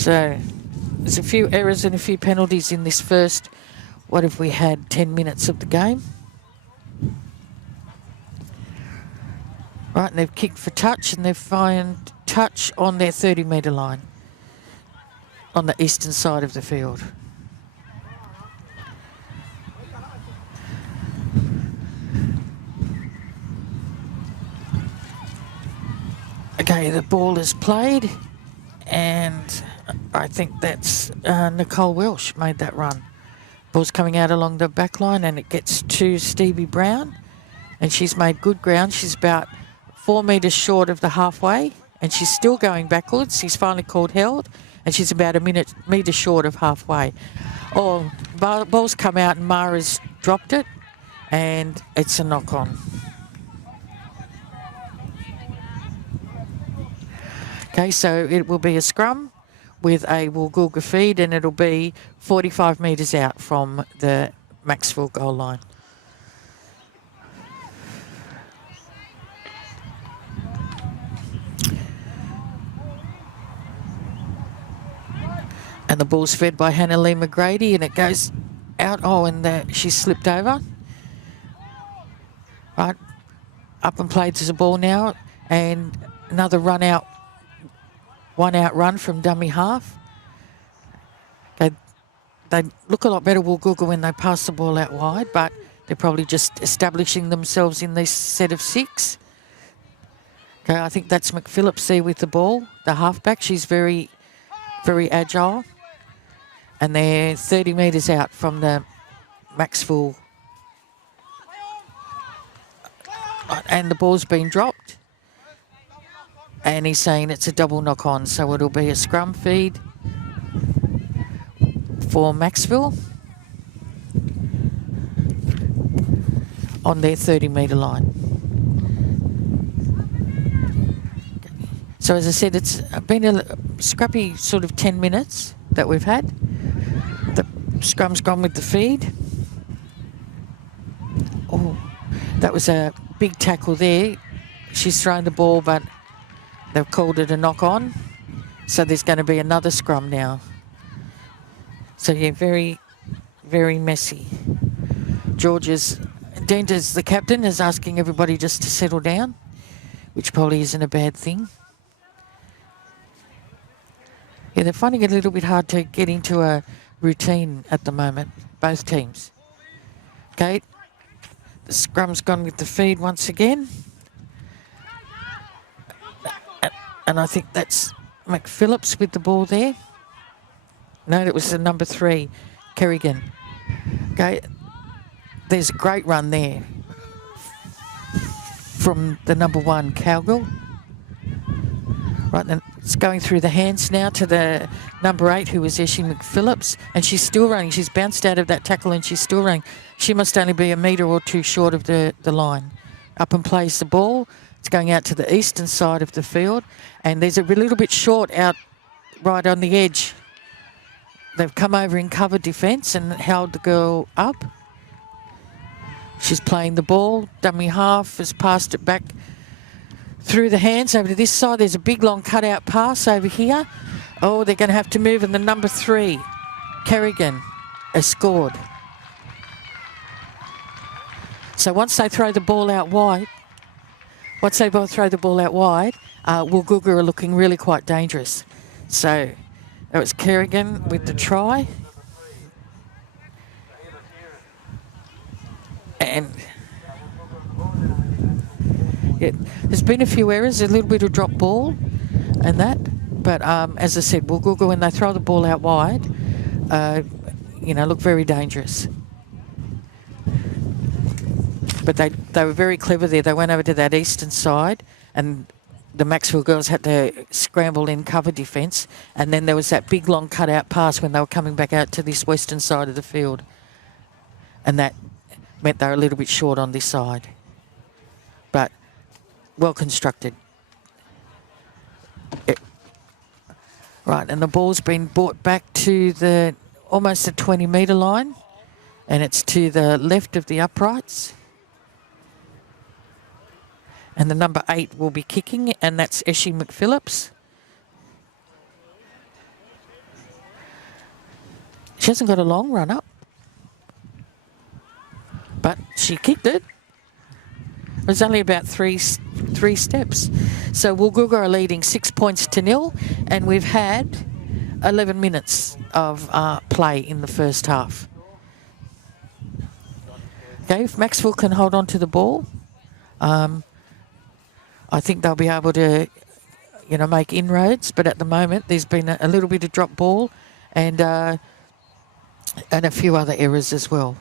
So there's a few errors and a few penalties in this first, what have we had, 10 minutes of the game. Right, and they've kicked for touch, and they've found touch on their 30-metre line on the eastern side of the field. Okay, the ball is played, and I think that's Nicole Welsh made that run. Ball's coming out along the back line, and it gets to Stevie Brown, and she's made good ground. She's about 4 metres short of the halfway, and she's still going backwards. She's finally called held, and she's about a metre short of halfway. Oh, ball's come out, and Mara's dropped it, and it's a knock-on. Okay, so it will be a scrum with a Woolgoolga feed, and it'll be 45 metres out from the Macksville goal line. And the ball's fed by Hannah Lee McGrady, and it goes out. Oh, and she slipped over. Right, up and played to the ball now, and another run out, one out run from dummy half. They look a lot better, Woolgoolga, when they pass the ball out wide, but they're probably just establishing themselves in this set of 6. Okay, I think that's McPhillips there with the ball, the halfback. She's very, very agile. And they're 30 metres out from the Macksville. And the ball's been dropped. And he's saying it's a double knock-on, so it'll be a scrum feed for Macksville on their 30-metre line. So as I said, it's been a scrappy sort of 10 minutes that we've had. The scrum's gone with the feed. Oh, that was a big tackle there. She's thrown the ball, but they've called it a knock-on. So there's going to be another scrum now. So, yeah, very, very messy. Denta's the captain, is asking everybody just to settle down, which probably isn't a bad thing. Yeah, they're finding it a little bit hard to get into a routine at the moment, both teams. Okay, the scrum's gone with the feed once again. And I think that's McPhillips with the ball there. No, it was the number 3, Kerrigan. Okay, there's a great run there from the number 1, Cowgill. Right, and it's going through the hands now to the number 8, who is Essie McPhillips, and she's still running. She's bounced out of that tackle and she's still running. She must only be a metre or 2 short of the line. Up and plays the ball. It's going out to the eastern side of the field, and there's a little bit short out right on the edge. They've come over in cover defence and held the girl up. She's playing the ball. Dummy half has passed it back through the hands over to this side. There's a big long cutout pass over here. Oh, they're going to have to move, and the number 3, Kerrigan, has scored. So once they throw the ball out wide, Woolgoolga are looking really quite dangerous. So that was Kerrigan with the try. And yeah, there's been a few errors, a little bit of drop ball and that. But as I said, Woolgoolga, when they throw the ball out wide, look very dangerous. But they were very clever there. They went over to that eastern side, and the Macksville girls had to scramble in cover defence. And then there was that big long cutout pass when they were coming back out to this western side of the field. And that meant they were a little bit short on this side. But well constructed. Right, and the ball's been brought back to almost the 20-metre line, and it's to the left of the uprights. And the number 8 will be kicking, and that's Essie McPhillips. She hasn't got a long run up, but she kicked it. It was only about three steps. So Woolgoolga are leading 6 points to 0, and we've had 11 minutes of play in the first half. Okay, if Macksville can hold on to the ball, I think they'll be able to, make inroads. But at the moment, there's been a little bit of drop ball and a few other errors as well.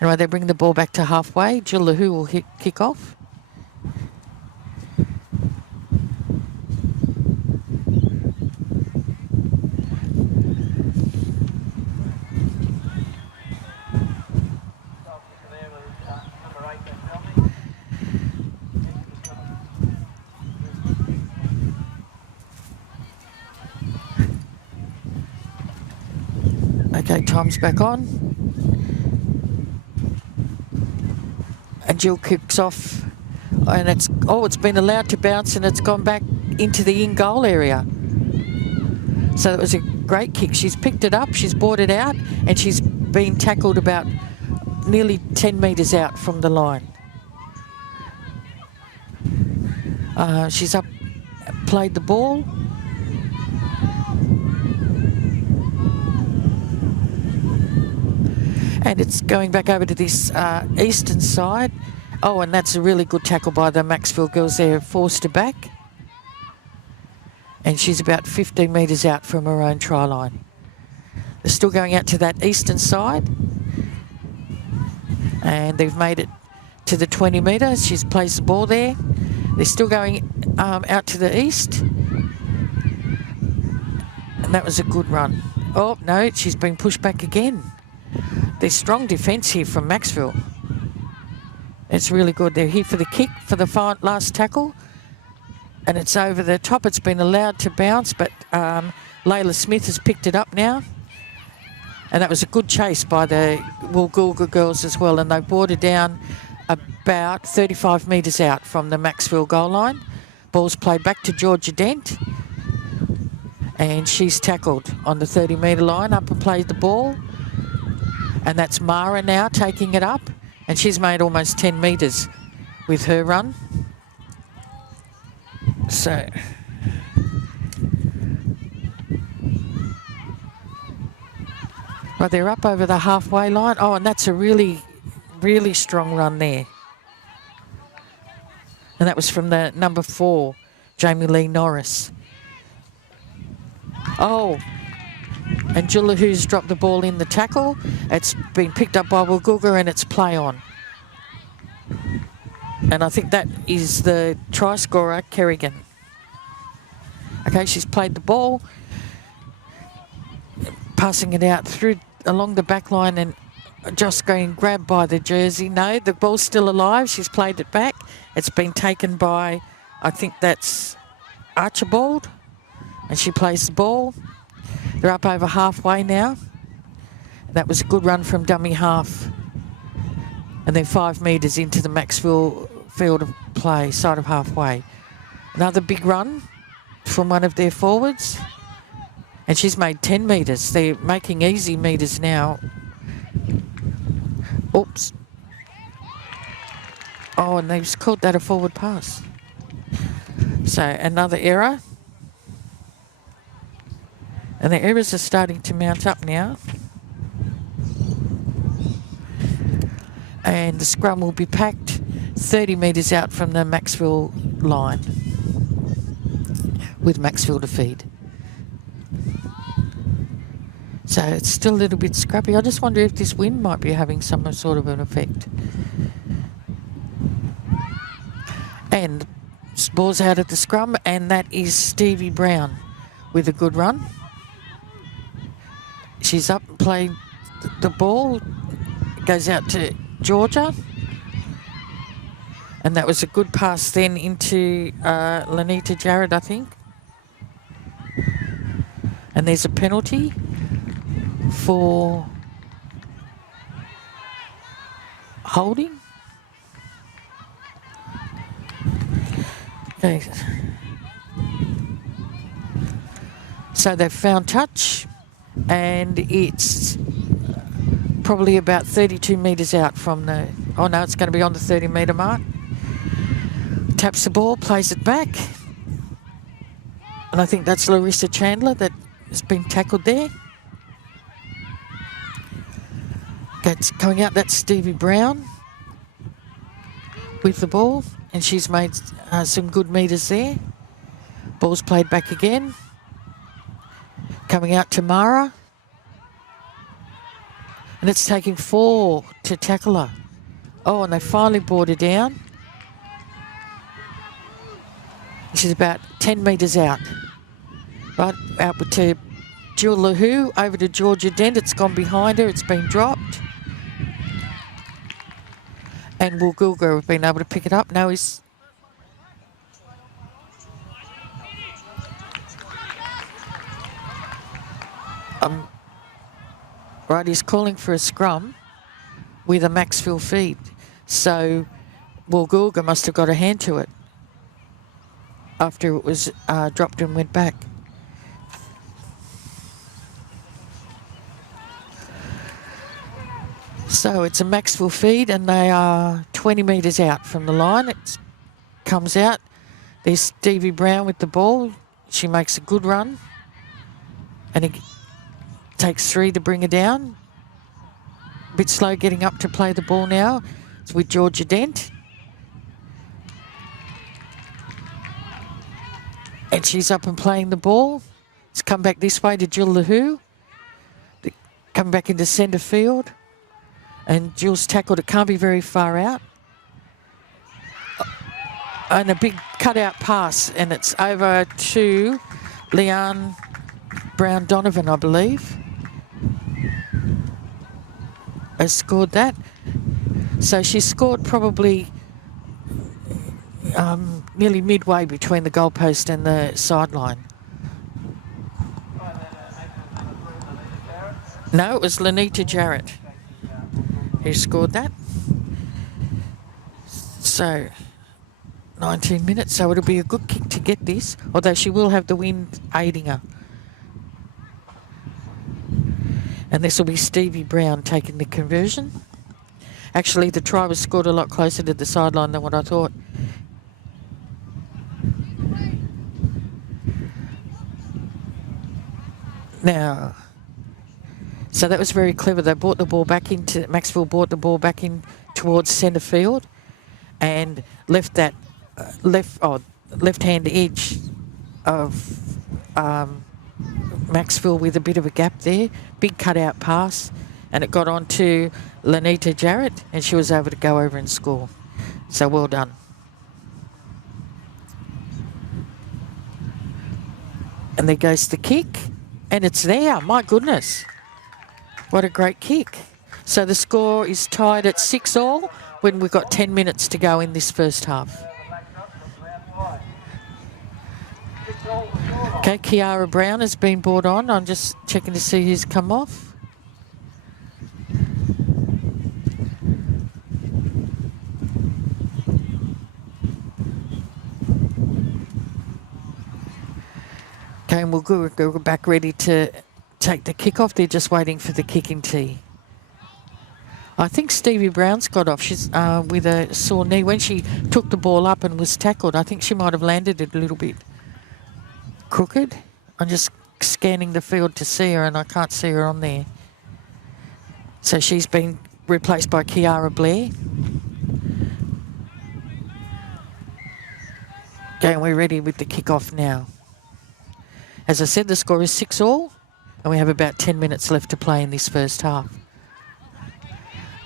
Anyway, they bring the ball back to halfway. Jill Lahoo will kick off. Okay, time's back on. And Jill kicks off. And it's been allowed to bounce and it's gone back into the in-goal area. So it was a great kick. She's picked it up, she's brought it out, and she's been tackled about nearly 10 metres out from the line. She's up, played the ball. And it's going back over to this eastern side. Oh, and that's a really good tackle by the Macksville girls there. Forced her back. And she's about 15 metres out from her own try line. They're still going out to that eastern side. And they've made it to the 20 metres. She's placed the ball there. They're still going out to the east. And that was a good run. Oh, no, she's been pushed back again. There's strong defence here from Macksville. It's really good. They're here for the kick for the last tackle. And it's over the top. It's been allowed to bounce, but Layla Smith has picked it up now. And that was a good chase by the Woolgoolga girls as well. And they brought it down about 35 metres out from the Macksville goal line. Ball's played back to Georgia Dent. And she's tackled on the 30-metre line, up and played the ball. And that's Mara now taking it up. And she's made almost 10 metres with her run. So, but they're up over the halfway line. Oh, and that's a really, really strong run there. And that was from the number 4, Jamie Lee Norris. Oh, and Jill Lahoo's dropped the ball in the tackle. It's been picked up by Woolgoolga and it's play on. And I think that is the try scorer, Kerrigan. Okay, she's played the ball, passing it out through along the back line and just going grabbed by the jersey. No, the ball's still alive. She's played it back. It's been taken by, I think that's Archibald, and she plays the ball. They're up over halfway now. That was a good run from dummy half. And they're 5 metres into the Macksville field of play, side of halfway. Another big run from one of their forwards. And she's made 10 metres. They're making easy metres now. Oops. Oh, and they've called that a forward pass. So another error. And the errors are starting to mount up now. And the scrum will be packed 30 metres out from the Macksville line with Macksville to feed. So it's still a little bit scrappy. I just wonder if this wind might be having some sort of an effect. And ball's out at the scrum, and that is Stevie Brown with a good run. She's up and played the ball. Goes out to Georgia. And that was a good pass then into Lanita Jarrett, I think. And there's a penalty for holding. Okay. So they've found touch. and it's probably about 32 metres out from the... Oh no, it's going to be on the 30-metre mark. Taps the ball, plays it back. And I think that's Larissa Chandler that has been tackled there. That's coming out, that's Stevie Brown with the ball, and she's made some good metres there. Ball's played back again. Coming out Tamara. And it's taking 4 to tackle her. Oh, and they finally brought her down. She's about 10 metres out. Right, out to Jill LaHoo, over to Georgia Dent. It's gone behind her, it's been dropped. And Woolgoolga have been able to pick it up. Now he's... Right, he's calling for a scrum with a Macksville feed. So Woolgoolga must have got a hand to it after it was dropped and went back. So it's a Macksville feed, and they are 20 metres out from the line. It comes out. There's Stevie Brown with the ball. She makes a good run. And it takes 3 to bring her down. A bit slow getting up to play the ball now. It's with Georgia Dent. And she's up and playing the ball. It's come back this way to Jill LaHoo. Come back into centre field. And Jill's tackled. It can't be very far out. And a big cutout pass. And it's over to Leanne Brown-Donovan, I believe, has scored that. So she scored probably nearly midway between the goalpost and the sideline. No, it was Lanita Jarrett who scored that. So 19 minutes, so it'll be a good kick to get this, although she will have the wind aiding her. And this will be Stevie Brown taking the conversion. Actually, the try was scored a lot closer to the sideline than what I thought. Now, so that was very clever. They brought the ball back into... Macksville brought the ball back in towards centre field and left that left-hand edge of Macksville with a bit of a gap there. Big cutout pass, and it got on to Lanita Jarrett, and she was able to go over and score. So well done. And there goes the kick, and it's there. My goodness. What a great kick. So the score is tied at 6-all when we've got 10 minutes to go in this first half. Okay, Kiara Brown has been brought on. I'm just checking to see who's come off. Okay, and we'll go back ready to take the kick off. They're just waiting for the kicking tee. I think Stevie Brown's got off. She's with a sore knee. When she took the ball up and was tackled, I think she might have landed it a little bit crooked. I'm just scanning the field to see her, and I can't see her on there. So she's been replaced by Kiara Blair. Okay, and we're ready with the kick-off now. As I said, the score is 6-all, and we have about 10 minutes left to play in this first half.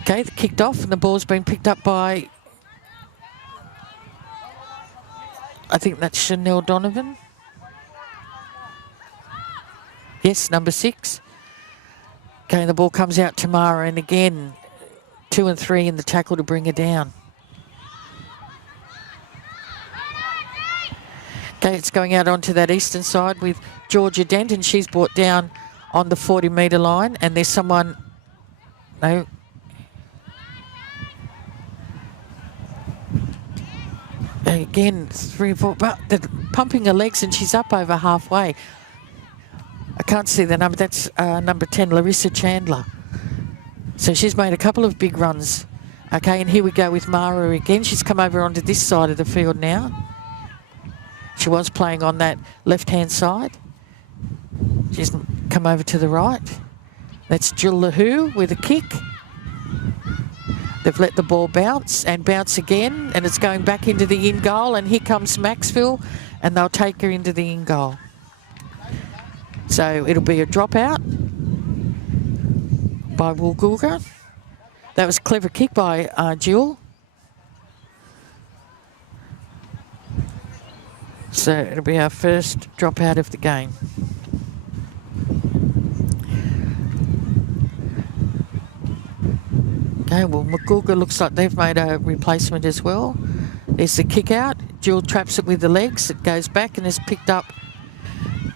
Okay, the kicked off, and the ball's been picked up by, I think that's Chanel Donovan. Yes, number 6. Okay, and the ball comes out to Mara, and again, 2 and 3 in the tackle to bring her down. Okay, it's going out onto that eastern side with Georgia Dent, and she's brought down on the 40-metre line, and there's someone... No. Again, 3 or 4, but they're pumping her legs, and she's up over halfway. I can't see the number. That's number 10, Larissa Chandler. So she's made a couple of big runs. Okay, and here we go with Mara again. She's come over onto this side of the field now. She was playing on that left-hand side. She's come over to the right. That's Jill Lahoo with a kick. They've let the ball bounce and bounce again, and it's going back into the in goal, and here comes Macksville, and they'll take her into the in goal. So it'll be a dropout by Woolgoolga. That was a clever kick by Jill. So it'll be our first dropout of the game. Okay, well, Woolgoolga looks like they've made a replacement as well. There's the kick out. Jill traps it with the legs. It goes back and is picked up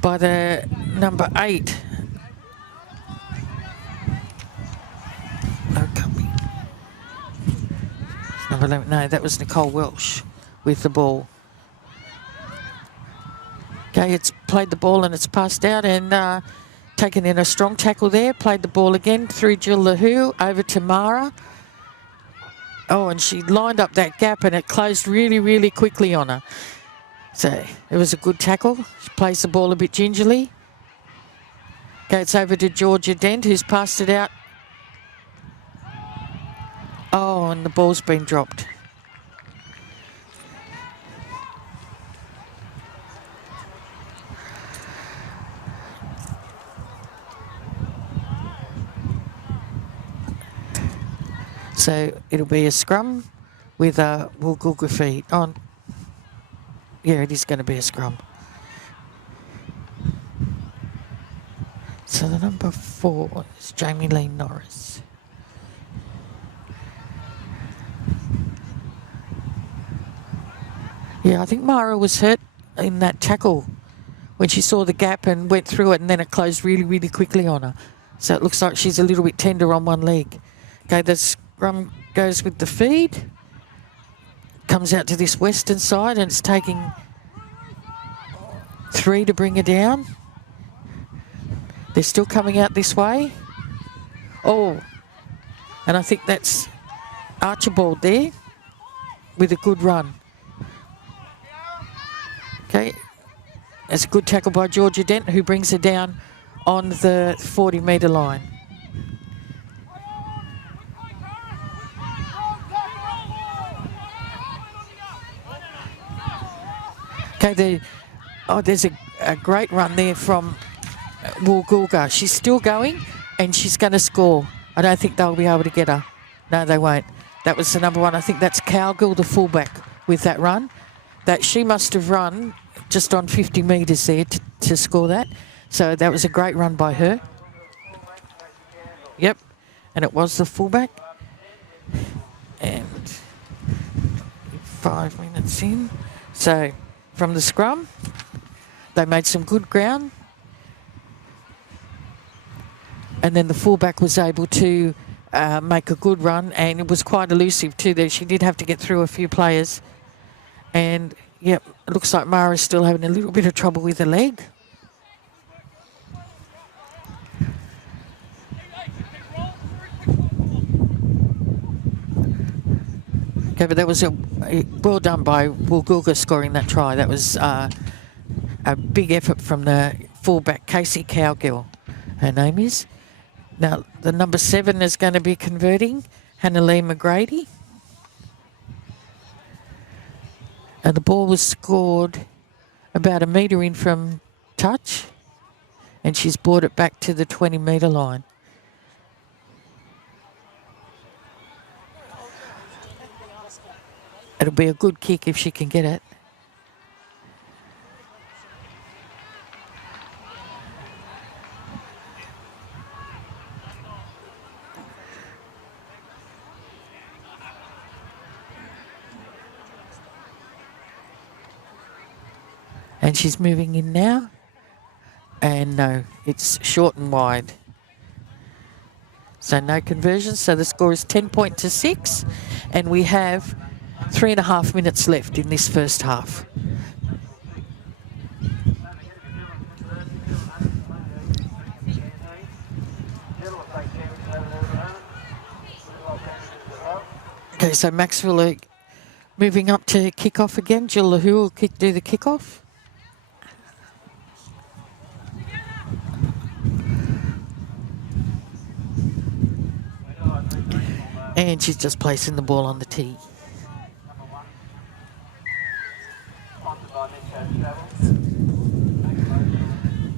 by the number 8. No, coming. Number 11. No, that was Nicole Welsh with the ball. Okay, it's played the ball and it's passed out and taken in a strong tackle there. Played the ball again through Jill Lahoo over to Mara. Oh, and she lined up that gap and it closed really, really quickly on her. So it was a good tackle. She plays the ball a bit gingerly. Okay, it's over to Georgia Dent, who's passed it out. Oh, and the ball's been dropped. So it'll be a scrum with a Woolgoolga feed on. Yeah, it is going to be a scrum. So the number 4 is Jamie Lee Norris. Yeah, I think Mara was hurt in that tackle when she saw the gap and went through it, and then it closed really, really quickly on her. So it looks like she's a little bit tender on one leg. Okay, the scrum goes with the feed. Comes out to this western side and it's taking 3 to bring her down. They're still coming out this way. Oh, and I think that's Archibald there with a good run. Okay, that's a good tackle by Georgia Dent, who brings her down on the 40-metre line. Okay, there's a great run there from Woolgoolga. She's still going and she's going to score. I don't think they'll be able to get her. No, they won't. That was the number 1. I think that's Cowgill, the fullback, with that run. That she must have run just on 50 metres there to score that. So that was a great run by her. Yep, and it was the fullback. And 5 minutes in. So from the scrum, they made some good ground. And then the fullback was able to make a good run, and it was quite elusive too there. She did have to get through a few players. And, yep, it looks like Mara's still having a little bit of trouble with the leg. Okay, but that was well done by Woolgoolga scoring that try. That was a big effort from the fullback, Casey Cowgill, her name is. Now, the number 7 is going to be converting, Hannah Lee McGrady. And the ball was scored about a metre in from touch, and she's brought it back to the 20-metre line. It'll be a good kick if she can get it. And she's moving in now. And no, it's short and wide. So no conversion. So the score is 10-6. And we have 3.5 minutes left in this first half. Okay, so Macksville are moving up to kick off again. Jill Lahu will do the kick off. And she's just placing the ball on the tee.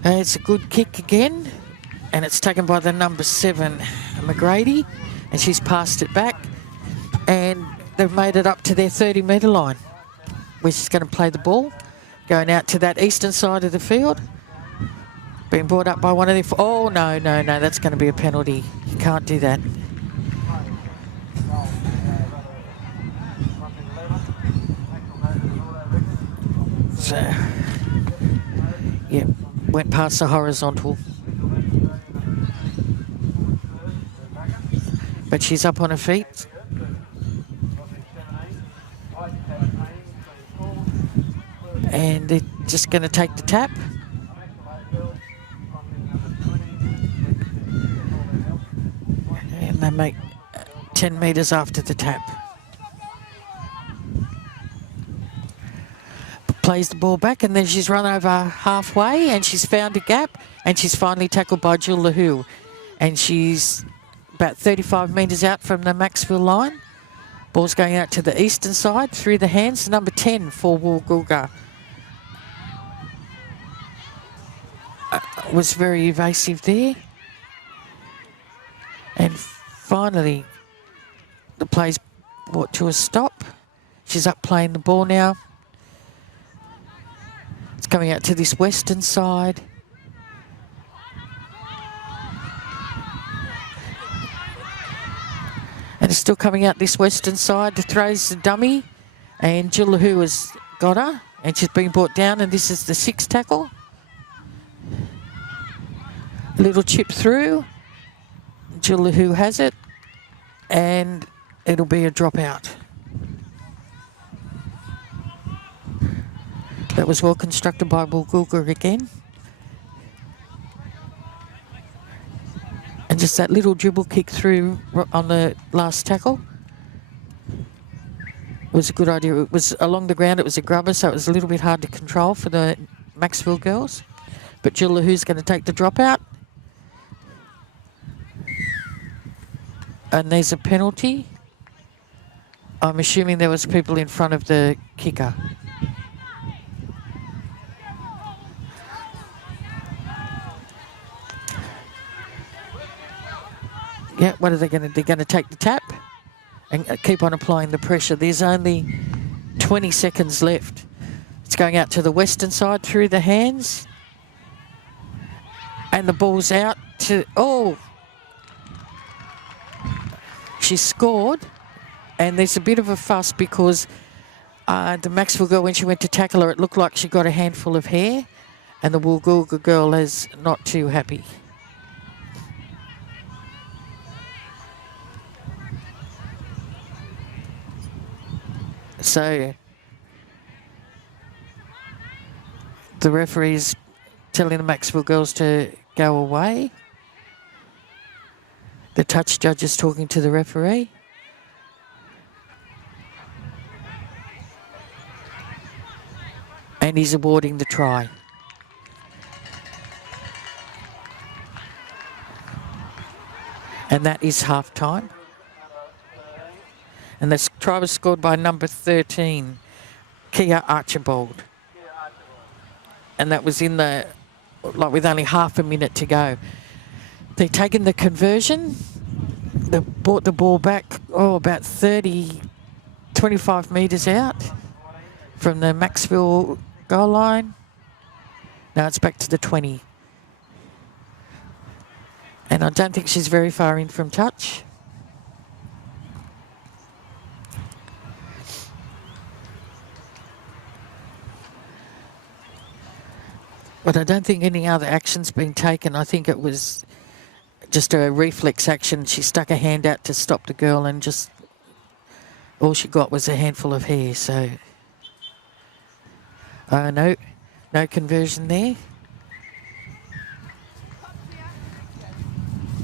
It's a good kick again, and it's taken by the number 7, McGrady, and she's passed it back, and they've made it up to their 30-metre line, where she's going to play the ball, going out to that eastern side of the field, being brought up by one of their... Oh, no, that's going to be a penalty. You can't do that. So, yeah, went past the horizontal. But she's up on her feet. And they're just going to take the tap. And they make 10 metres after the tap. Plays the ball back, and then she's run over halfway, and she's found a gap, and she's finally tackled by Jill Lahu. And she's about 35 metres out from the Macksville line. Ball's going out to the eastern side through the hands, number 10 for Woolgoolga. Was very evasive there. And finally, the play's brought to a stop. She's up playing the ball now. It's coming out to this western side. And it's still coming out this western side. The throws the dummy. And Jill Lahu has got her. And she's been brought down. And this is the 6th tackle. A little chip through. Jill Lahu has it. And it'll be a dropout. That was well constructed by Woolgoolga again. And just that little dribble kick through on the last tackle was a good idea. It was along the ground, it was a grubber, so it was a little bit hard to control for the Macksville girls. But Jill Lahu's going to take the dropout. And there's a penalty. I'm assuming there was people in front of the kicker. Yeah, what are they going to do? They're going to take the tap and keep on applying the pressure. There's only 20 seconds left. It's going out to the western side through the hands. And the ball's out to... Oh! She scored. And there's a bit of a fuss because the Macksville girl, when she went to tackle her, it looked like she got a handful of hair. And the Woolgoolga girl is not too happy. So the referee's telling the Macksville girls to go away. The touch judge is talking to the referee. And he's awarding the try. And that is half time. And this try was scored by number 13, Kia Archibald. And that was in the, like with only half a minute to go. They've taken the conversion. They brought the ball back, about 25 metres out from the Macksville goal line. Now it's back to the 20. And I don't think she's very far in from touch. But I don't think any other action's been taken. I think it was just a reflex action. She stuck her hand out to stop the girl and just all she got was a handful of hair. So, no conversion there.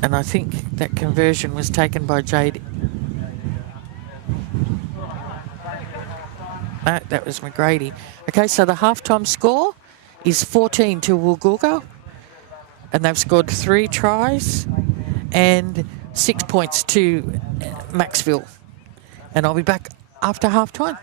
And I think that conversion was taken by Jade. No, that was McGrady. Okay, so the halftime score is 14 to Woolgoolga, and they've scored 3 tries and 6 points to Macksville. And I'll be back after halftime.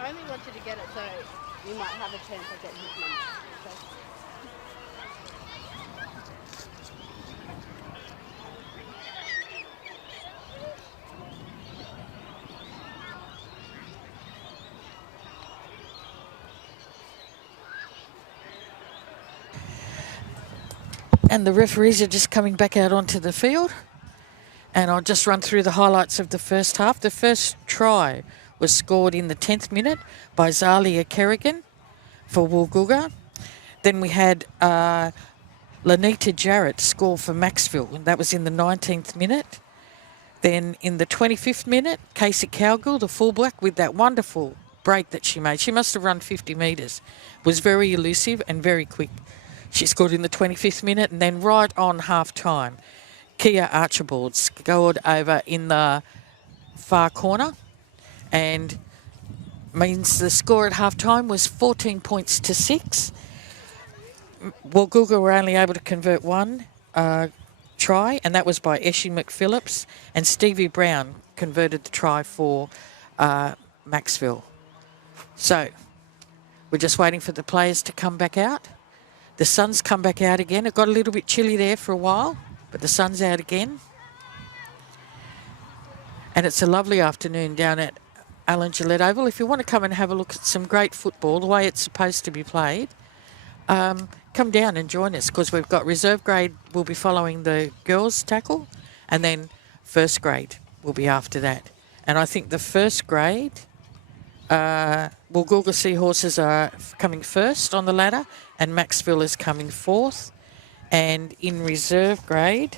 I only wanted to get it so you might have a chance of getting his number. So. And the referees are just coming back out onto the field. And I'll just run through the highlights of the first half. The first try was scored in the 10th minute by Zalia Kerrigan for Woolgoolga. Then we had Lanita Jarrett score for Macksville, and that was in the 19th minute. Then in the 25th minute, Casey Cowgill, the fullback, with that wonderful break that she made. She must have run 50 metres. Was very elusive and very quick. She scored in the 25th minute, and then right on half-time, Kia Archibald scored over in the far corner, and means the score at half-time was 14 points to 6. Woolgoolga were only able to convert one try, and that was by Eshy McPhillips, and Stevie Brown converted the try for Macksville. So we're just waiting for the players to come back out. The sun's come back out again. It got a little bit chilly there for a while, but the sun's out again. And it's a lovely afternoon down at Alan Gillette Oval. If you want to come and have a look at some great football, the way it's supposed to be played, come down and join us, because we've got reserve grade will be following the girls' tackle, and then first grade will be after that. And I think the first grade, Woolgoolga Seahorses are coming first on the ladder, and Macksville is coming fourth. And in reserve grade,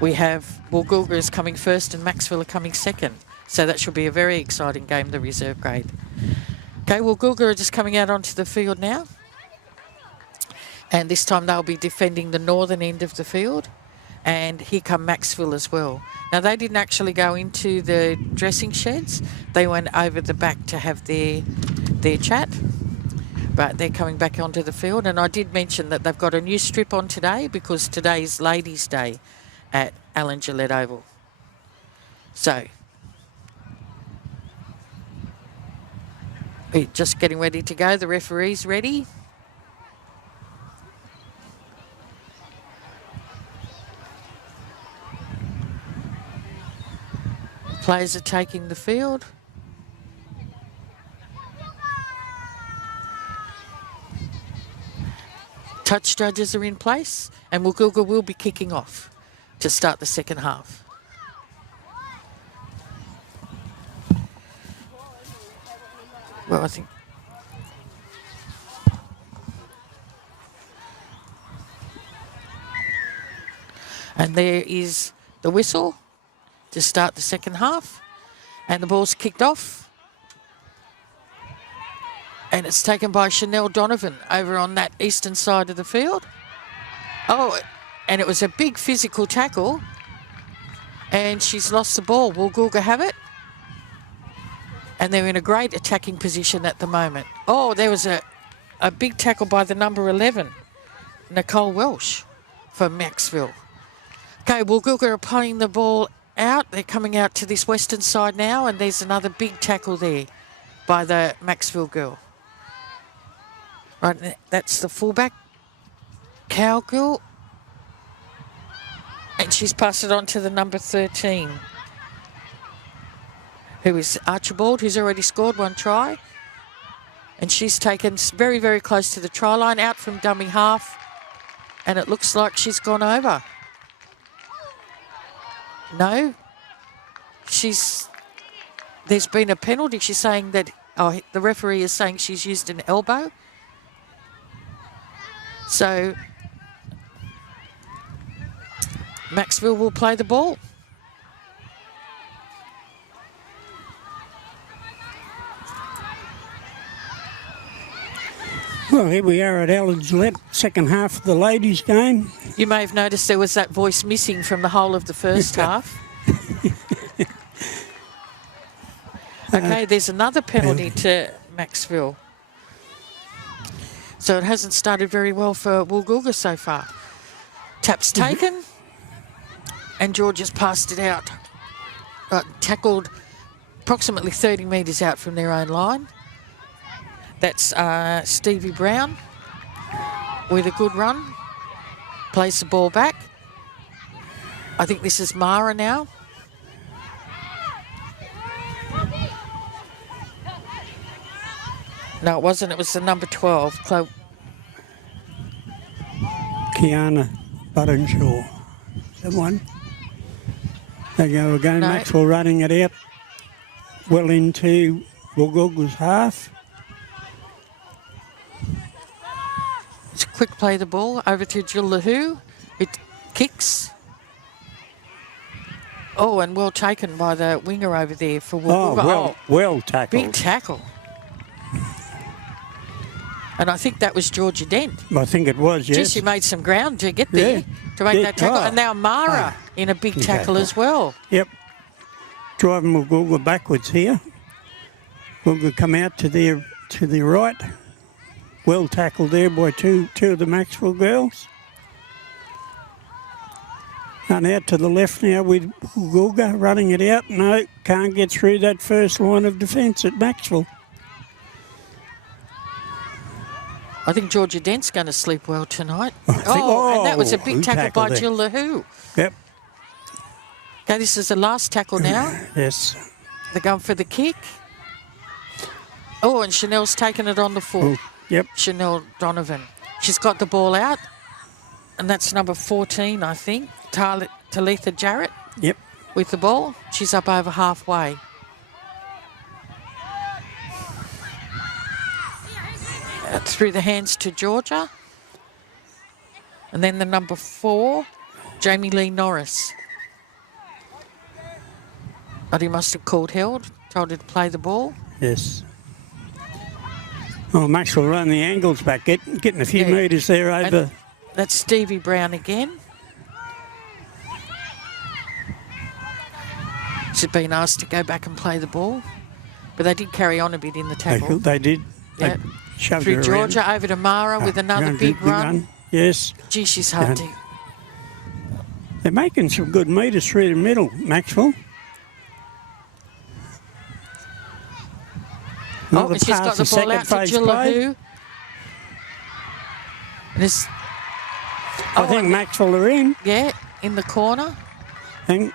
we have Woolgoolga is coming first and Macksville are coming second. So that should be a very exciting game, the reserve grade. Okay, Woolgoolga are just coming out onto the field now. And this time they'll be defending the northern end of the field. And here come Macksville as well. Now, they didn't actually go into the dressing sheds. They went over the back to have their chat. But they're coming back onto the field. And I did mention that they've got a new strip on today, because today's Ladies' Day at Alan Gillette Oval. So, we're just getting ready to go. The referee's ready. Players are taking the field. Touch judges are in place, and Woolgoolga will be kicking off to start the second half. Well, I think... And there is the whistle to start the second half, and the ball's kicked off, and it's taken by Chanel Donovan over on that eastern side of the field. Oh, and it was a big physical tackle, and she's lost the ball. Woolgoolga have it, and they're in a great attacking position at the moment. Oh, there was a big tackle by the number 11, Nicole Welsh, for Macksville. Okay, Woolgoolga are playing the ball out. They're coming out to this western side now, and there's another big tackle there by the Macksville girl. Right, that's the fullback, Cowgill, and she's passed it on to the number 13, who is Archibald, who's already scored one try, and she's taken very, very close to the try line, out from dummy half, and it looks like she's gone over. No, there's been a penalty. She's saying that, the referee is saying she's used an elbow. So, Macksville will play the ball. Well, here we are at Alan Gillette, second half of the ladies' game. You may have noticed there was that voice missing from the whole of the first half. Okay, there's another penalty to Macksville. So it hasn't started very well for Woolgoolga so far. Tap's taken, and George has passed it out. Tackled approximately 30 metres out from their own line. That's Stevie Brown with a good run. Plays the ball back. I think this is Mara now. No, it wasn't. It was the number 12. Kiana Buttonshaw. That one? They go again. No. Macksville running it out well into Woolgoolga's half. It's a quick play the ball over to Jill Lahoo. It kicks. Oh, and well taken by the winger over there for Oh, Woolgoolga. well tackled. Big tackle. And I think that was Georgia Dent. I think it was, yes. Gee, she made some ground to get there, Yeah. to make Yeah. that tackle. Oh. And now Mara in a big tackle as well. Yep. Driving Woolgoolga backwards here. Woolgoolga come out to the right. Well tackled there by two of the Macksville girls. And out to the left now with Woolgoolga running it out. No, can't get through that first line of defence at Macksville. I think Georgia Dent's going to sleep well tonight. think- And that was a oh, big who tackle tackled by there? Jill Lahoo. Yep. Okay, this is the last tackle now. Yes. They're going for the kick. Oh, and Chanel's taken it on the full. Oh, yep. Chanel Donovan. She's got the ball out, and that's number 14, I think. Talitha Jarrett Yep. with the ball. She's up over halfway. Through the hands to Georgia. And then the number 4, Jamie Lee Norris. But he must have called held, told her to play the ball. Yes. Oh, Macksville run the angles back, getting a few Yeah. metres there over. And that's Stevie Brown again. She's been asked to go back and play the ball. But they did carry on a bit in the tackle. They did. Yeah. They shoved Through her Georgia over to Mara with another around. big run. Yes. Gee, she's hard to... They're making some good metres through the middle, Macksville. Oh, and she's got the ball out to Jill Lahoo. And it's... I think Macksville are in. Yeah, in the corner. Hang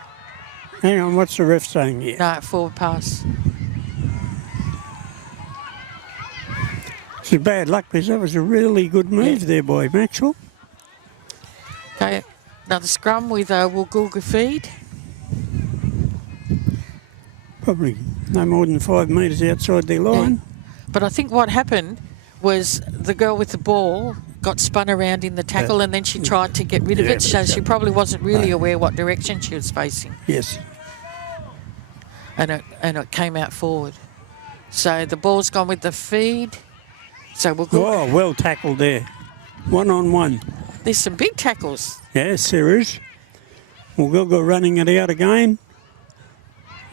on, what's the ref saying here? No, forward pass. It's bad luck because that was a really good move there by Macksville. Okay, another scrum with a Woolgoolga feed. Probably no more than 5 metres outside their line. But I think what happened was the girl with the ball got spun around in the tackle and then she tried to get rid of it, so she probably wasn't really aware what direction she was facing. Yes. And it came out forward. So the ball's gone with the feed. So we'll go. Oh, well tackled there. 1-on-1. There's some big tackles. Yes, there is. Woolgoolga running it out again.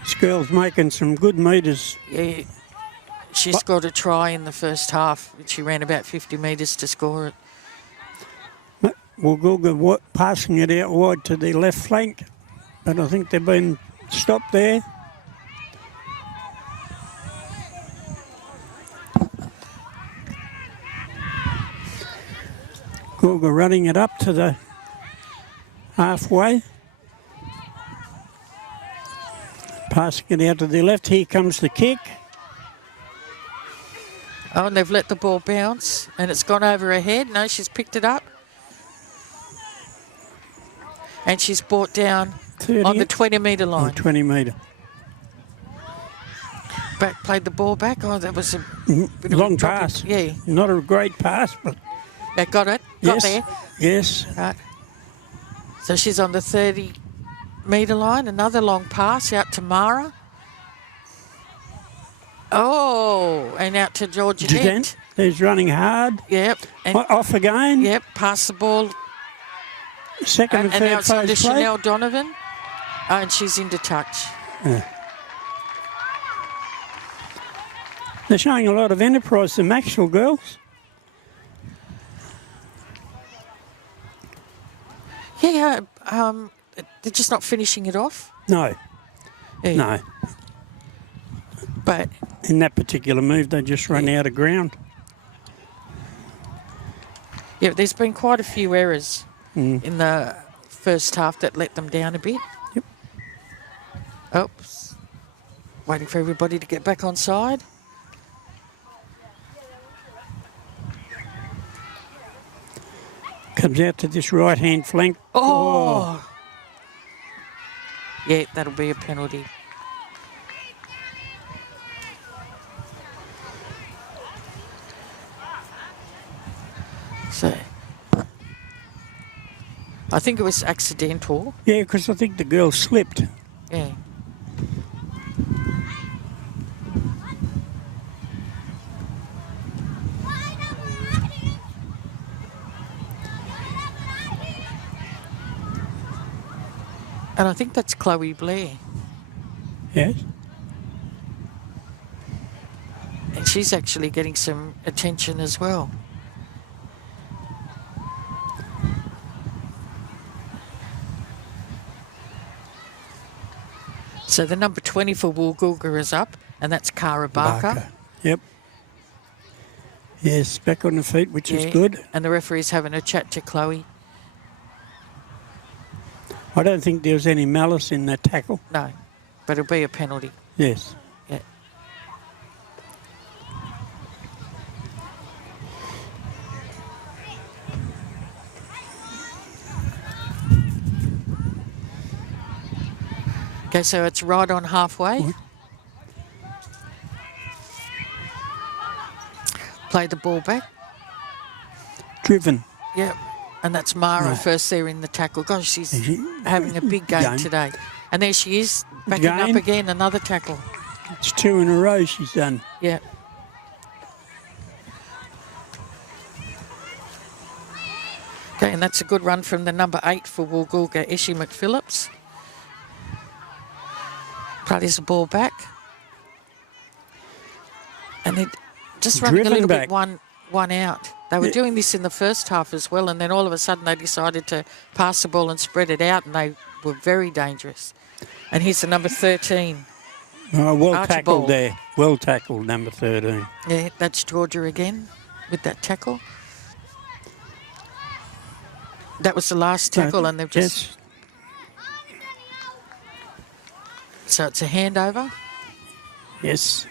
This girl's making some good metres. Yeah, she scored a try in the first half. She ran about 50 metres to score it. Woolgoolga passing it out wide to the left flank, but I think they've been stopped there. Woolgoolga running it up to the halfway. Passing it out to the left. Here comes the kick. Oh, and they've let the ball bounce, and it's gone over her head. No, she's picked it up. And she's brought down 30. on the 20-metre line. 20 metre. Played the ball back. Oh, that was a bit of Long a drop in- pass. Yeah, Not a great pass, but they got it. Got yes. there. Yes. Right. So she's on the 30-metre line. Another long pass out to Mara. Oh, and out to Georgia Dent. He's running hard. Yep. And, Off again. yep, pass the ball. Second and And third now it's on to phase play. Chanel Donovan. And she's into touch. They're showing a lot of enterprise, the Macksville girls. Yeah, they're just not finishing it off. No, Yeah. no. But In that particular move, they just run out of ground. yeah, there's been quite a few errors in the first half that let them down a bit. Yep. Oops. Waiting for everybody to get back on side. Comes out to this right-hand flank. Oh! Yeah, that'll be a penalty. So, I think it was accidental. Yeah, because I think the girl slipped. Yeah. And I think that's Chloe Blair. Yes. And she's actually getting some attention as well. So the number 20 for Woolgoolga is up, and that's Cara Barker. Yep. Yes, back on the feet, which is good. And the referee's having a chat to Chloe. I don't think there was any malice in that tackle. No, but it'll be a penalty. Yes. Yeah. Okay, so it's right on halfway. Play the ball back. Driven. Yep. And that's Mara Right. first there in the tackle. Gosh, she's Is she- having a big game Game. today. And there she is, backing up Game. again, another tackle. It's 2 in a row she's done. Yeah. Okay, and that's a good run from the number 8 for Woolgoolga, Ishi McPhillips. Plays the ball back. And they're just running Driven a little back. bit one out. They were Yeah. doing this in the first half as well, and then all of a sudden they decided to pass the ball and spread it out, and they were very dangerous. And here's the number 13. Oh, well Archibald. tackled there. Well tackled, number 13. Yeah, that's Georgia again with that tackle. That was the last tackle, and they've just... Yes. So it's a handover. Yes.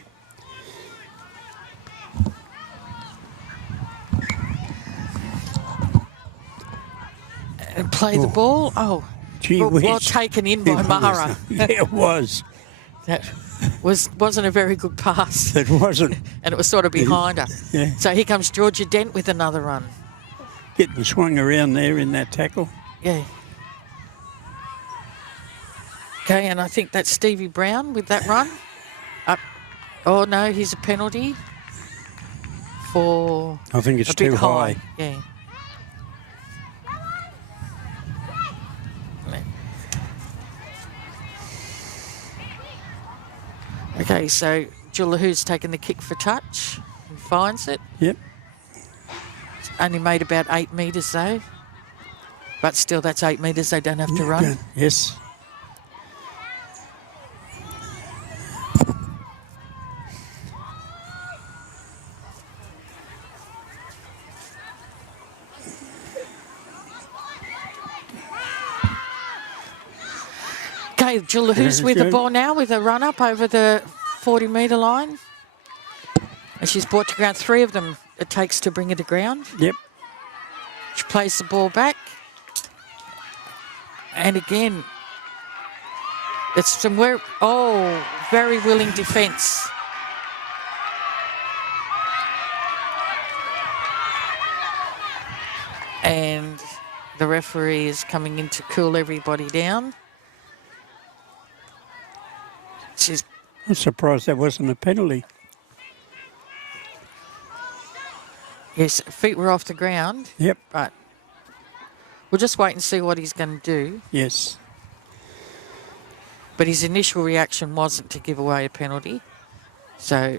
And play the ball. Oh, Gee well whiz. taken in by It was. Mara. Yeah, it was. That wasn't a very good pass. It wasn't. And it was sort of behind her. Yeah. So here comes Georgia Dent with another run. Getting swung around there in that tackle. Yeah. Okay, and I think that's Stevie Brown with that run. Up. Oh, no, here's a penalty for I think it's a bit too high. Yeah. Okay, so Jullahu's taken the kick for touch and finds it. Yep. Only made about 8 metres though. But still, that's 8 metres they don't have to run. Yes. Okay, Jullahu's with the ball now with a run up over the 40-metre line. And she's brought to ground. 3 of them it takes to bring her to ground. Yep. She plays the ball back. And again, it's somewhere. Oh, very willing defence. And the referee is coming in to cool everybody down. She's I'm surprised that wasn't a penalty. yes, feet were off the ground, Yep. but we'll just wait and see what he's going to do. Yes. But his initial reaction wasn't to give away a penalty. So,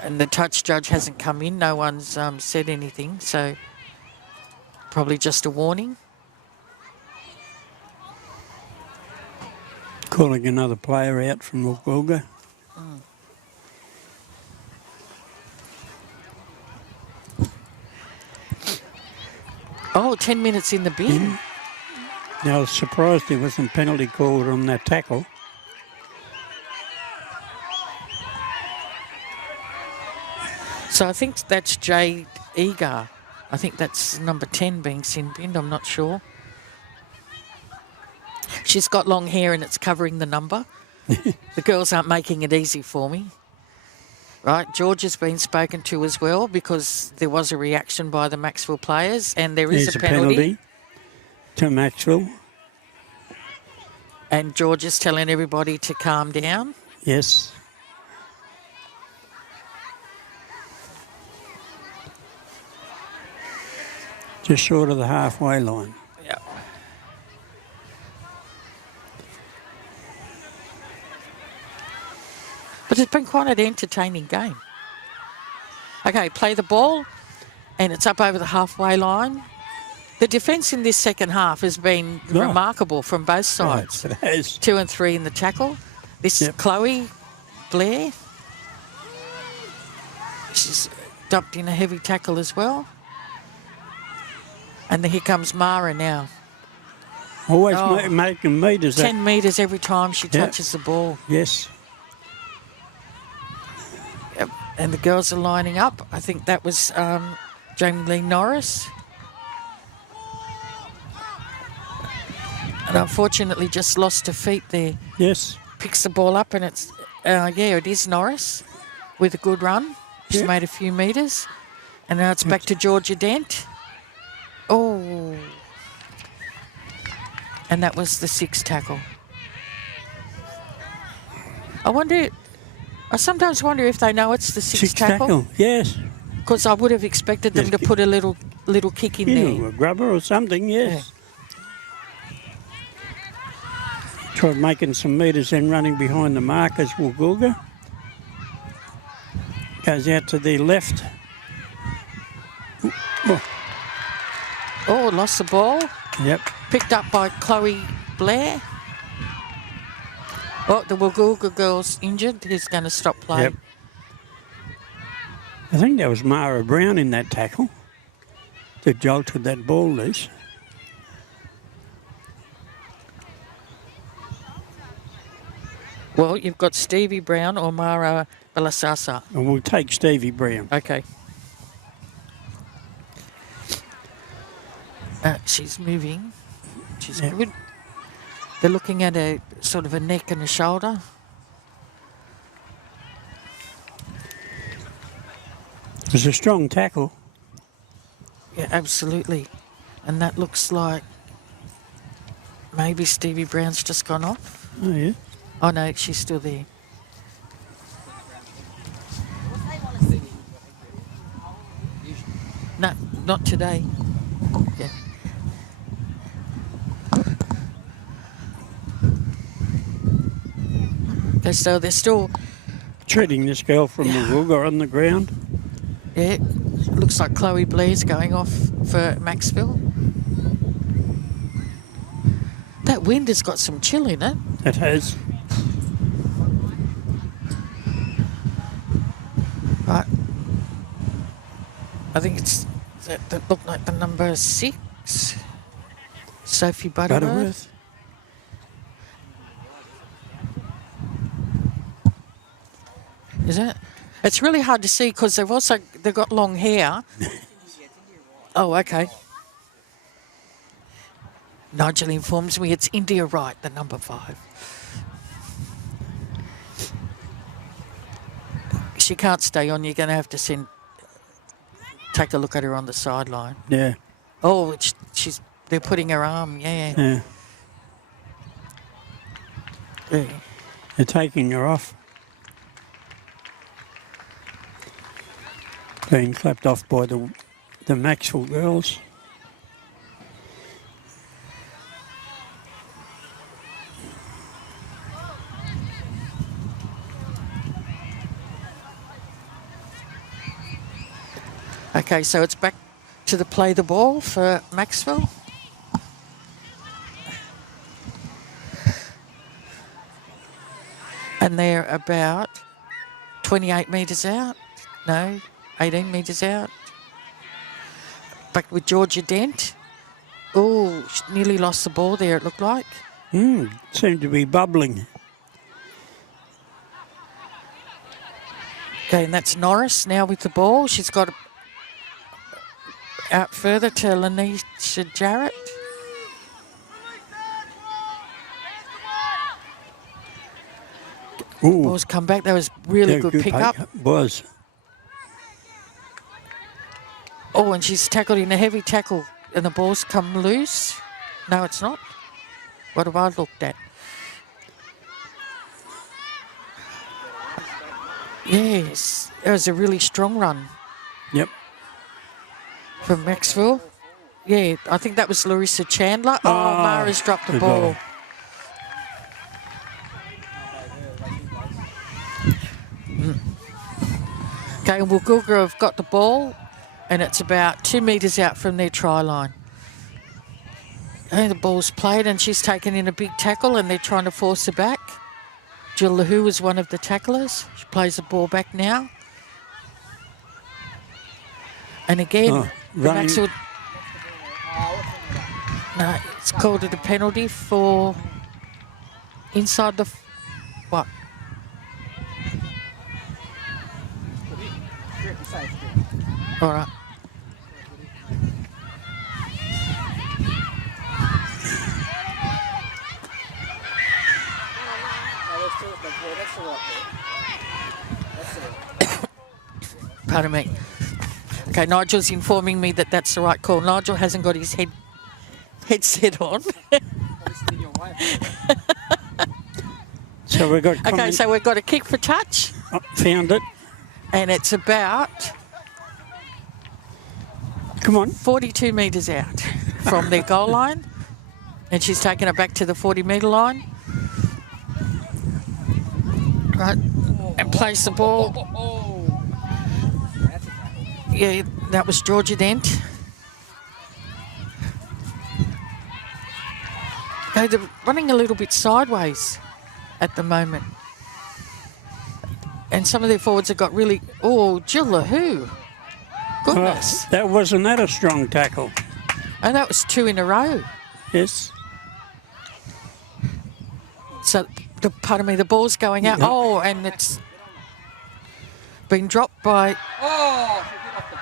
and the touch judge hasn't come in. No one's said anything. So, probably just a warning. Calling another player out from Woolgoolga. Oh, 10 minutes in the bin. Now, I was surprised there wasn't penalty called on that tackle. So I think that's Jade Egar. I think that's number 10 being sin binned. I'm not sure. She's got long hair and it's covering the number. The girls aren't making it easy for me. Right, George has been spoken to as well because there was a reaction by the Macksville players and there is There's a penalty. to Macksville. And George is telling everybody to calm down. Yes. Just short of the halfway line. Yeah. But it's been quite an entertaining game. Okay, play the ball, and it's up over the halfway line. The defence in this second half has been remarkable from both sides. Right, it has. 2 and 3 in the tackle. This Chloe Blair, she's dumped in a heavy tackle as well. And then here comes Mara now. Always making metres. 10 metres every time she touches the ball. Yes. Yep. And the girls are lining up. I think that was Jamie Lee Norris. And unfortunately just lost her feet there. Yes. Picks the ball up and it's, it is Norris with a good run. She's made a few metres. And now it's back to Georgia Dent. Oh. And that was the 6th tackle. I sometimes wonder if they know it's the 6th tackle. Yes. Because I would have expected them to put a little kick in there. A grubber or something, yes. Tried making some metres then running behind the markers, Woolgoolga. Goes out to the left. Oh, lost the ball. Yep. Picked up by Chloe Blair. Oh, the Woolgoolga girl's injured. He's going to stop play. Yep. I think that was Mara Brown in that tackle that jolted that ball loose. Well, you've got Stevie Brown or Mara Balasasa. And we'll take Stevie Brown. Okay. She's moving. She's good. They're looking at a sort of a neck and a shoulder. It was a strong tackle. Yeah, absolutely. And that looks like maybe Stevie Brown's just gone off. Oh, yeah. Oh, no, she's still there. No, not today. Yeah. Okay, so they're still... Treating this girl from Woolgoolga on the ground. Yeah, looks like Chloe Blair's going off for Macksville. That wind has got some chill in it. It has. Right. I think it's that looked like the number 6, Sophie Butterworth. Is it? It's really hard to see because they've got long hair. Oh, okay. Nigel informs me it's India Wright, the number 5. She can't stay on. You're going to have to take a look at her on the sideline. Yeah. Oh, they're putting her arm. Yeah. They're taking her off. Being clapped off by the Macksville girls. Okay, so it's back to the play the ball for Macksville. And they're about 28 metres out. No, 18 metres out. Back with Georgia Dent. Oh, she nearly lost the ball there, it looked like. Seemed to be bubbling. Okay, and that's Norris now with the ball. She's got out further to Lanisha Jarrett. Ooh, Ball's come back. That was really yeah, good pick up. Was. Oh, and she's tackled in a heavy tackle, and the ball's come loose. No, it's not. What have I looked at? Yes, it was a really strong run Yep. from Macksville. Yeah, I think that was Larissa Chandler. Oh, Mara's dropped the good ball. ball. Okay, and Woolgoolga have got the ball, and it's about 2 metres out from their try line. And the ball's played, and she's taken in a big tackle, and they're trying to force her back. Jill Lahu was one of the tacklers. She plays the ball back now. And again, running. Macksville... No, it's called it a penalty for inside the... What? All right. Pardon me. Okay, Nigel's informing me that that's the right call. Nigel hasn't got his headset on. So we've got Okay, so we've got a kick for touch, found it. and it's about Come on. 42 metres out from their goal line, and she's taken it back to the 40-metre line. Right, and place the ball. Yeah, that was Georgia Dent. Okay, they're running a little bit sideways at the moment. And some of their forwards have got really... Oh, Jill Lahu. Goodness. That wasn't that a strong tackle? And that was 2 in a row. Yes. So, pardon me, the ball's going out. Yeah. Oh, and it's been dropped by... Oh, she hit off the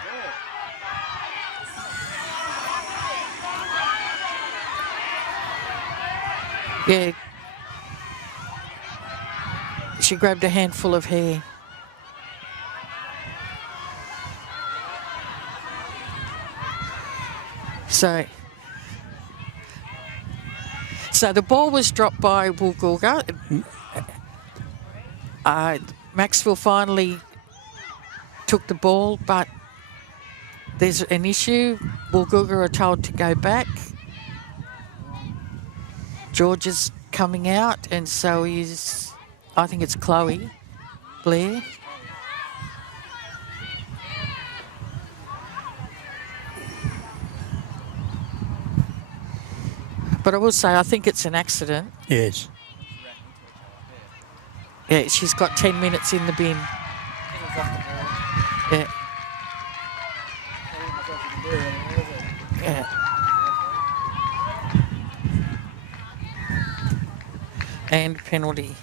ball. Yeah. She grabbed a handful of hair. So the ball was dropped by Woolgoolga. Macksville finally took the ball, but there's an issue. Woolgoolga are told to go back. George is coming out, and so is, I think it's Chloe Blair. But I will say, I think it's an accident. Yes. Yeah, she's got 10 minutes in the bin. Yeah. Yeah. And penalty.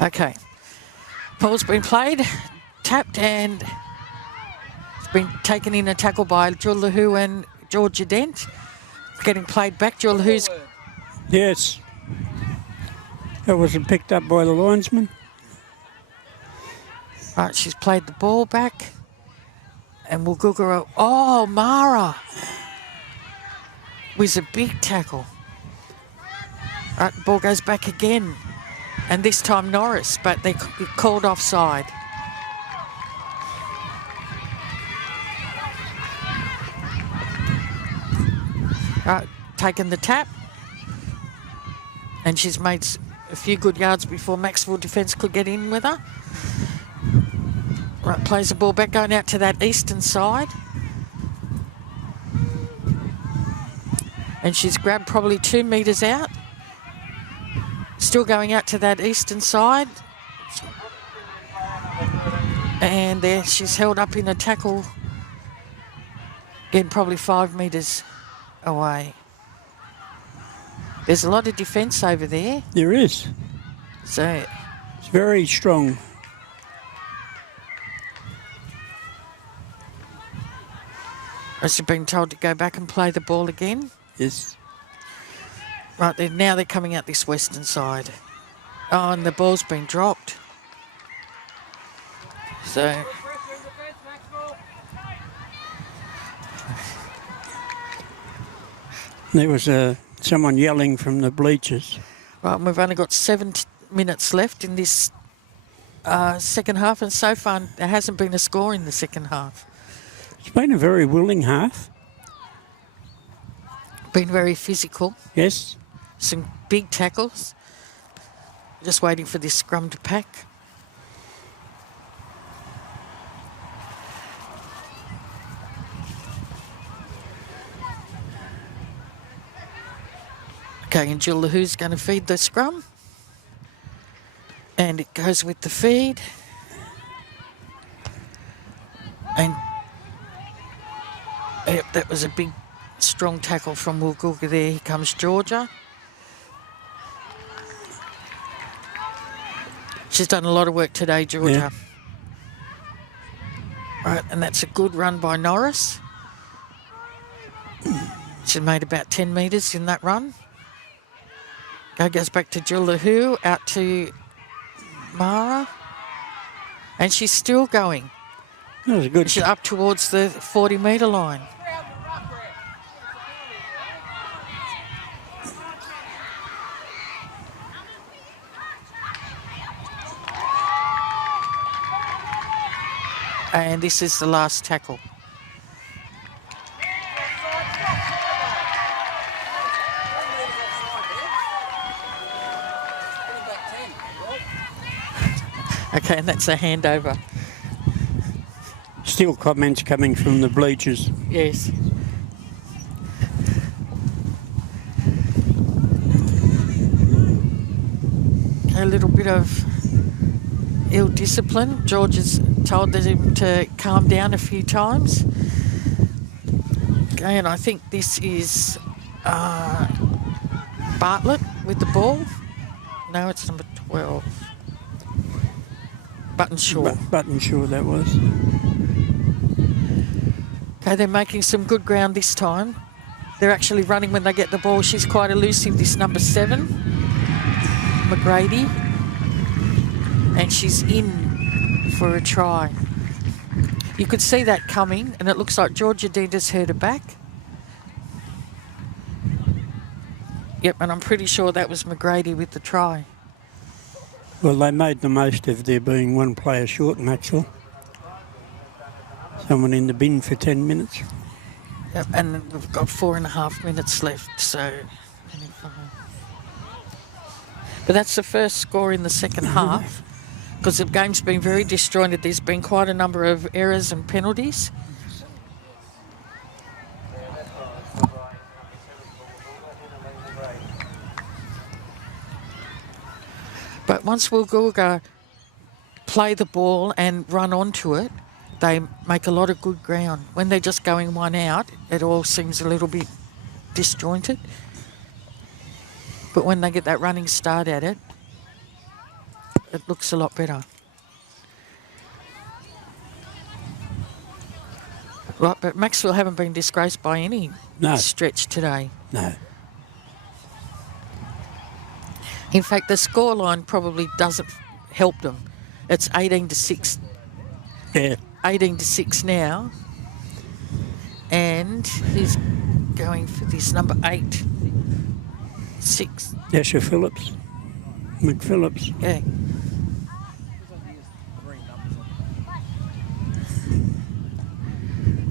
Okay. Ball's been played, tapped, and it's been taken in a tackle by Jill Lahu and Georgia Dent. Getting played back. Jill Lahu's... Yes. That wasn't picked up by the linesman. Right, she's played the ball back. And Woolgoolga... Oh, Mara! Was a big tackle. Right, the ball goes back again. And this time Norris, but they called offside. Right, taken the tap. And she's made a few good yards before Macksville defence could get in with her. Right, plays the ball back, going out to that eastern side. And she's grabbed probably 2 metres out. Still going out to that eastern side. And there she's held up in a tackle. Again, probably 5 metres away. There's a lot of defence over there. There is. So It's very strong. has she been told to go back and play the ball again? Yes. Right, now they're coming out this western side. Oh, and the ball's been dropped. So There was someone yelling from the bleachers. right, and we've only got 7 minutes left in this second half, and so far there hasn't been a score in the second half. It's been a very willing half. Been very physical. Yes. Some big tackles. Just waiting for this scrum to pack. Okay, and Jill who's going to feed the scrum. And it goes with the feed. And yep, that was a big, strong tackle from Woolgoolga there. Here comes Georgia. She's done a lot of work today, Georgia. Yeah. Right, and that's a good run by Norris. She made about 10 metres in that run. Goes back to Jill Lahoo, out to Mara. And she's still going. That was a good. She's up towards the 40-metre line. And this is the last tackle. Okay, and that's a handover. Still comments coming from the bleachers. Yes. A little bit of ill discipline. George has told him to calm down a few times. Okay, and I think this is Bartlett with the ball. No, it's number 12. Buttonshaw. Buttonshaw, that was. Okay, they're making some good ground this time. They're actually running when they get the ball. She's quite elusive, this number 7, McGrady. And she's in for a try. You could see that coming, and it looks like Georgia Dida's heard her back. Yep, and I'm pretty sure that was McGrady with the try. Well, they made the most of there being one player short, Macksville. Someone in the bin for 10 minutes. Yep, and we've got 4.5 minutes left, so... But that's the first score in the second half, because the game's been very disjointed. There's been quite a number of errors and penalties. But once Woolgoolga play the ball and run onto it, they make a lot of good ground. When they're just going one out, it all seems a little bit disjointed. But when they get that running start at it, it looks a lot better. Right, but Macksville haven't been disgraced by any stretch today. No. In fact, the scoreline probably doesn't help them. It's 18-6. Yeah. 18-6 now. And he's going for this number 8. 6. Dasher Phillips. McPhillips. Yeah.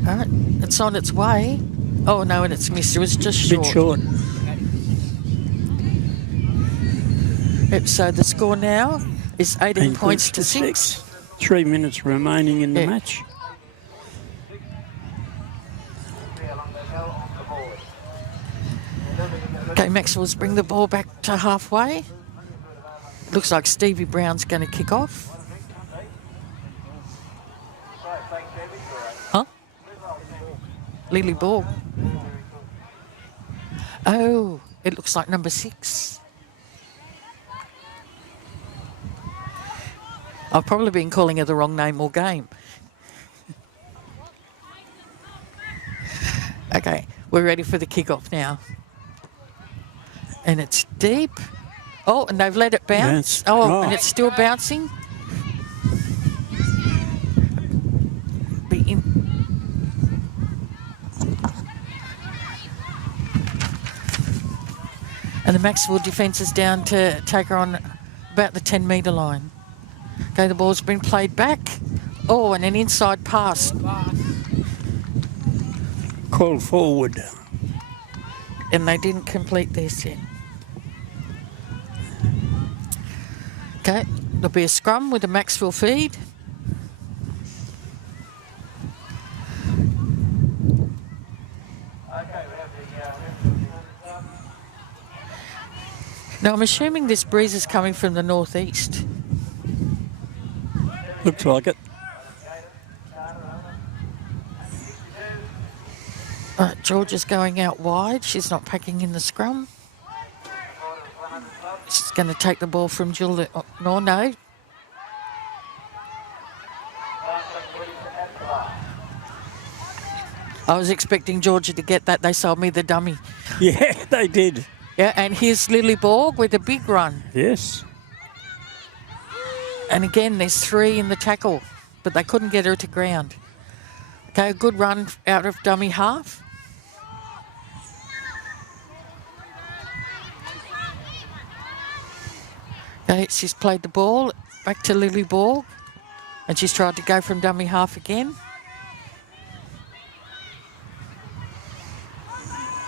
All right, it's on its way. Oh, no, and it's missed. It was just short. Bit short. Yep, so the score now is 18 points to 6. 3 minutes remaining in the match. Okay, Macksville's bring the ball back to halfway. Looks like Stevie Brown's going to kick off. Huh? Lily Ball. Oh, it looks like number 6. I've probably been calling her the wrong name all game. Okay, we're ready for the kick-off now. And it's deep. Oh, and they've let it bounce. Bounce. Oh, Oh. and it's still bouncing. Be in. And the Macksville defence is down to take her on about the 10-metre line. Okay, the ball's been played back. Oh, and an inside pass. Called forward. And they didn't complete their set. Okay, there'll be a scrum with a Macksville feed. Now, I'm assuming this breeze is coming from the northeast. Looks like it. George is going out wide. She's not packing in the scrum. She's going to take the ball from Jill. No. I was expecting Georgia to get that. They sold me the dummy. Yeah, they did. Yeah, and here's Lily Borg with a big run. Yes. And again, there's 3 in the tackle, but they couldn't get her to ground. Okay, a good run out of dummy half. Okay, she's played the ball back to Lily Borg, and she's tried to go from dummy half again.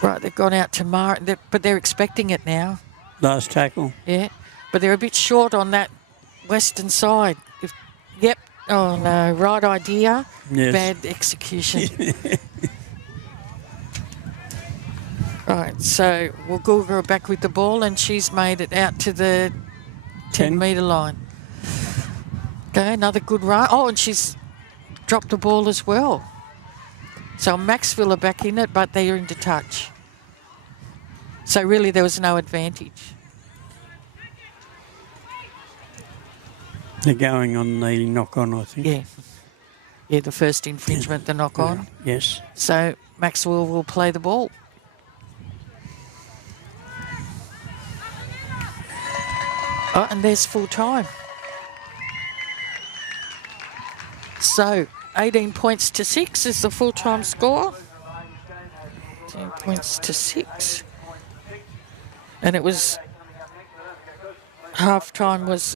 Right, they've gone out to Mara, but they're expecting it now. Last tackle. Yeah, but they're a bit short on that western side. Yep. Oh, no. Right idea. Yes. Bad execution. Right, so Woolgoolga are back with the ball and she's made it out to the 10-metre line. Okay, another good run. Oh, and she's dropped the ball as well. So Macksville are back in it, but they're into touch. So really there was no advantage. They're going on the knock-on, I think. Yeah. Yeah, the first infringement, the knock-on. Yes. So Macksville will play the ball. Oh, and there's full time. So 18 points to 6 is the full-time score. 10 points to 6. And it was half-time was